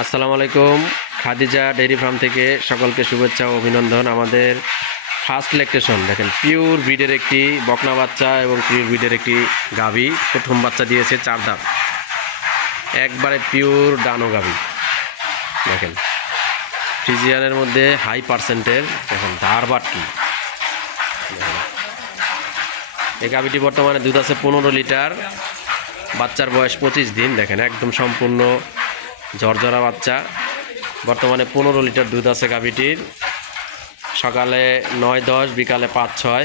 আসসালামু আলাইকুম। Khadija dairy farm থেকে সকলকে শুভেচ্ছা ও অভিনন্দন। আমাদের ফার্স্ট ল্যাকটেশন দেখেন, পিওর ব্রিডের একটি বকনা বাচ্চা এবং পিওর ব্রিডের একটি গাভী প্রথম বাচ্চা দিয়েছে 4 দাঁত, একবারে পিওর ডানো গাভী। দেখেন ফ্রিজিয়ানের মধ্যে হাই পার্সেন্টের, দেখেন ধারবাট কি। এই গাভীটি বর্তমানে দুধ আছে 15 লিটার, বাচ্চার বয়স 25 দিন। দেখেন একদম সম্পূর্ণ ঝরঝরা বাচ্চা। বর্তমানে 15 লিটার দুধ আছে গাভীটির। সকালে 9-10, বিকালে 5-6,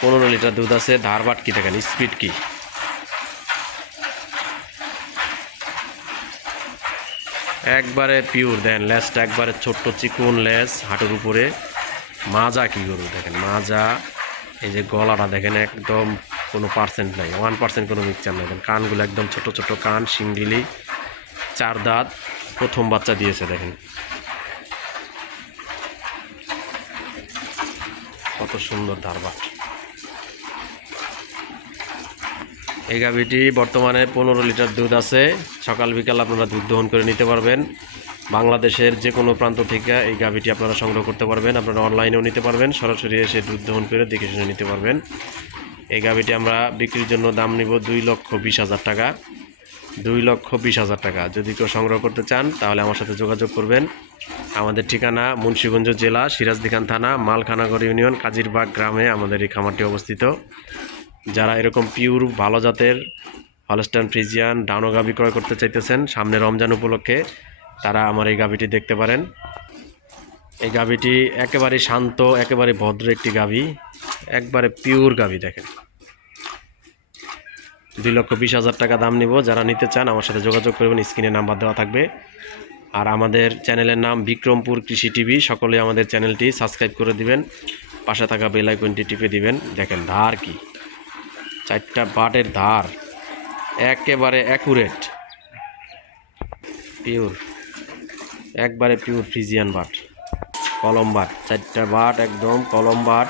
15 লিটার দুধ আছে। ধারবাট কি দেখেন, স্পিড কি, একবারে পিওর। দেন লেজটা একবারে ছোট্ট চিকুন লেজ, হাঁটুর উপরে। মাজা কি গরু দেখেন, মাজা। এই যে গলাটা দেখেন, একদম কোনো পার্সেন্ট নাই, 1% কোনো মিক্সচার নাই। কানগুলো একদম ছোট ছোট কান, শিংডিলি, 4 দাঁত, প্রথম বাচ্চা দিয়েছে। দেখেন কত সুন্দর ধারবাট। এই গাভীটি বর্তমানে 15 লিটার দুধ আছে। সকাল বিকাল আপনারা দুধ দহন করে নিতে পারবেন। বাংলাদেশের যে কোনো প্রান্ত থেকে এই গাভীটি আপনারা সংগ্রহ করতে পারবেন। আপনারা অনলাইনেও নিতে পারবেন, সরাসরি এসে দুধ দহন করে দেখে শুনে নিতে পারবেন। এই গাভীটি আমরা বিক্রির জন্য দাম নিব 2,20,000 টাকা। 2,20,000 টাকা। যদি কেউ সংগ্রহ করতে চান তাহলে আমার সাথে যোগাযোগ করবেন। আমাদের ঠিকানা মুন্সিগঞ্জ জেলা, সিরাজদিখান থানা, মালখানাগড় ইউনিয়ন, কাজিরবাগ গ্রামে আমাদের এই খামারটি অবস্থিত। যারা এরকম পিওর ভালো জাতের হলস্টাইন ফ্রিজিয়ান ডানো গাভী ক্রয় করতে চাইতেছেন সামনে রমজান উপলক্ষে, তারা আমার এই গাভীটি দেখতে পারেন। এই গাভীটি একেবারে শান্ত, একেবারে ভদ্র একটি গাভী, একবারে পিওর গাভী। দেখেন 2,20,000 টাকা দাম নিব। যারা নিতে চান আমার সাথে যোগাযোগ করবেন, স্ক্রিনে নাম্বার দেওয়া থাকবে। আর আমাদের চ্যানেলের নাম বিক্রমপুর কৃষি টিভি। সকলে আমাদের চ্যানেলটি সাবস্ক্রাইব করে দিবেন, পাশে থাকা বেল আইকনটি টিপে দিবেন। দেখেন ধার কি, 4টা বাটের ধার, একেবারে অ্যাকুরেট, পিওর, একবারে পিওর ফ্রিজিয়ান বাট, কলম বাট। 4টা বাট একদম কলম বাট,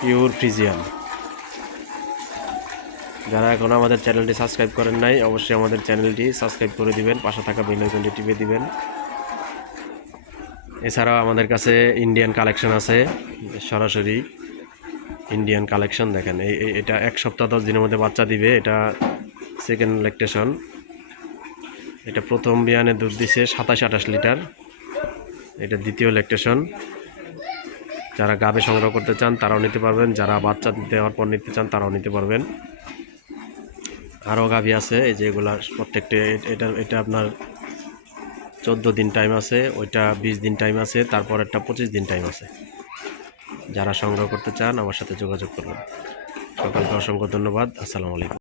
পিওর ফ্রিজিয়ান। যারা এখন আমাদের চ্যানেলটি সাবস্ক্রাইব করেন নাই, অবশ্যই আমাদের চ্যানেলটি সাবস্ক্রাইব করে দিবেন, পাশে থাকা বেল আইকনটি টিপে দিবেন। এছাড়াও আমাদের কাছে ইন্ডিয়ান কালেকশন আছে, সরাসরি ইন্ডিয়ান কালেকশন। দেখেন এটা 1 সপ্তাহ 10 দিনের মধ্যে বাচ্চা দিবে। এটা সেকেন্ড ল্যাকটেশন। এটা প্রথম বিয়ানে দুধ দিছে 27-28 লিটার। এটা দ্বিতীয় ল্যাকটেশন। যারা গাভী সংগ্রহ করতে চান তারাও নিতে পারবেন, যারা বাচ্চা দেওয়ার পর নিতে চান তারাও নিতে পারবেন। আরও গাভী আছে, এই যে এগুলা প্রত্যেকটা, এটা আপনার 14 দিন টাইম আছে, ওইটা 20 দিন টাইম আছে, তারপর একটা 25 দিন টাইম আছে। যারা সংগ্রহ করতে চান আমার সাথে যোগাযোগ করবেন। সকলকে অসংখ্য ধন্যবাদ। আসসালামু আলাইকুম।